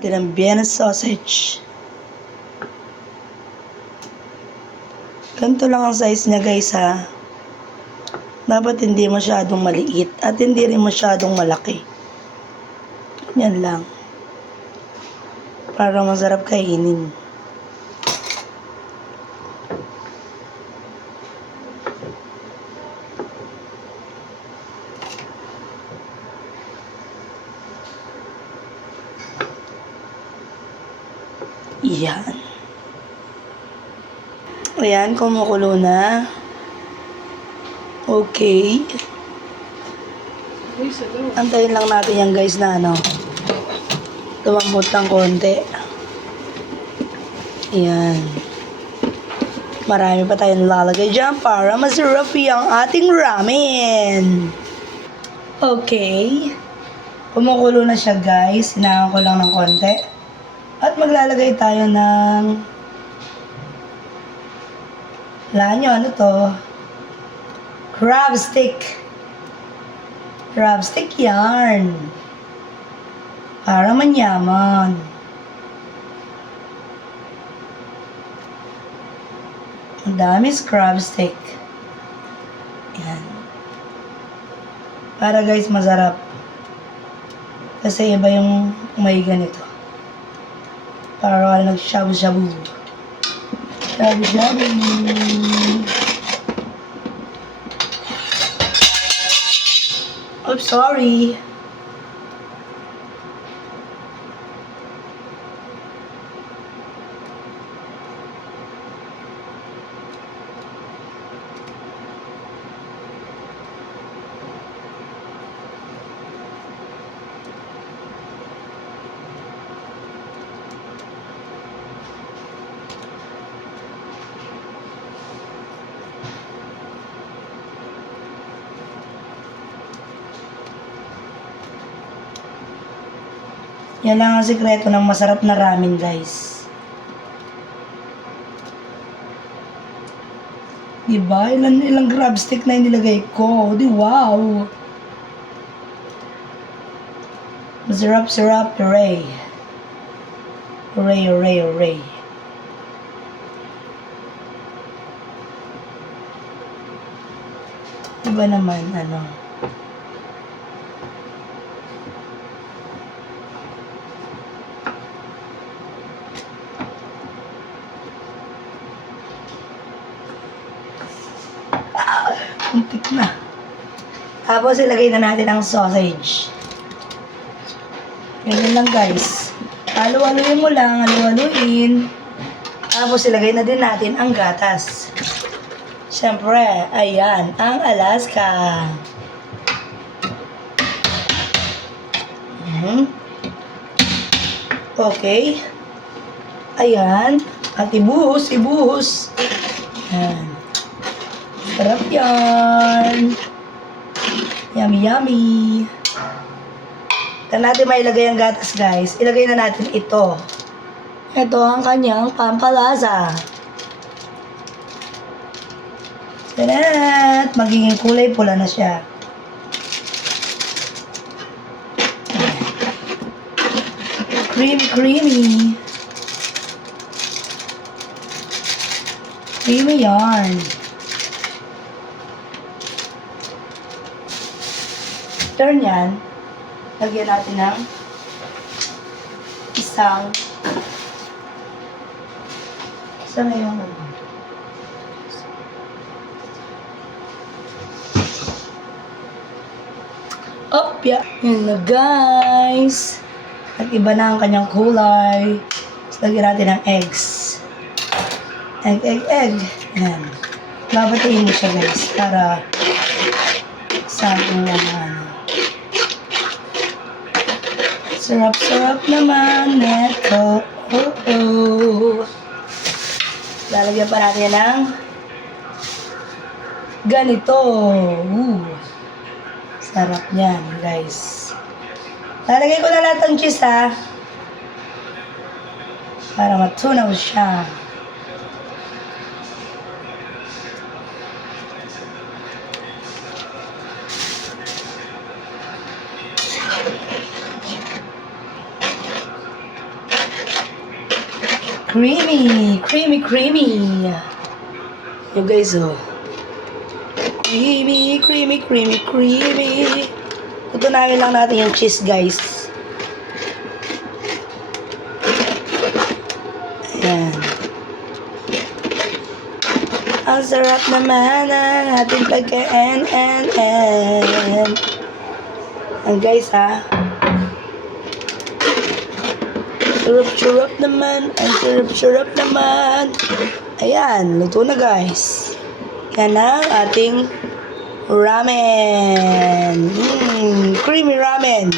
natin ang Vienna sausage. Ganito lang ang size niya guys ha. Dapat hindi masyadong maliit at hindi rin masyadong malaki. Yan lang. Para masarap kainin. Yan. Ayan, kumukulo na. Okay. Antayin lang natin yan guys na lumambot ng konti. Ayan. Marami pa tayong lalagay dyan para masarap yung ating ramen. Okay. Kumukulo na siya guys. Hinahon ko lang ng konti. At maglalagay tayo ng ano to? Crab stick. Crab stick yarn. Para manyaman. Ang dami crab stick. Yan. Para guys masarap. Kasi iba yung may ganito. Para nag-shabu-shabu. Shabu-shabu. Oops, sorry. Yan lang ang sikreto ng masarap na ramen, guys. Diba? Ilang crab stick na inilagay ko. Di wow! Masarap-sarap, hooray! Hooray, hooray, hooray! Diba naman, untik na. Tapos ilagay na natin ang sausage. Ganyan lang guys. Halu-haluin mo lang, halu-haluin. Tapos ilagay na din natin ang gatas. Siyempre, ayan, ang Alaska. Okay. Ayan. At ibuhos. Ayan. Sarap yan. Yummy, yummy. Ito natin mailagay ang gatas, guys. Ilagay na natin ito. Ito ang kanyang pampalasa. Tadat! Magiging kulay pula na siya. Creamy, creamy. Creamy yarn. Turn yan. Lagyan natin ng isang na yung opya. Yan na guys. At iba na ang kanyang kulay. So, lagyan natin ng eggs. Egg. Yan. Babatiin mo siya guys para sa ating sarap naman neto. Lalagyan pa natin ng ganito. Sarap niyan, guys. Lalagay ko na lahat ng cheese, ha. Para matunaw siya. Creamy, creamy, creamy. You guys, oh. Creamy, creamy, creamy, creamy. Tutunamin lang natin yung cheese, guys. Ayan. Ang sarap naman ang ating pagkain. And guys, ha. Sarap-sarap naman. Ang sarap-sarap naman. Ayan, luto na, guys. Yan ang ating ramen. Creamy ramen.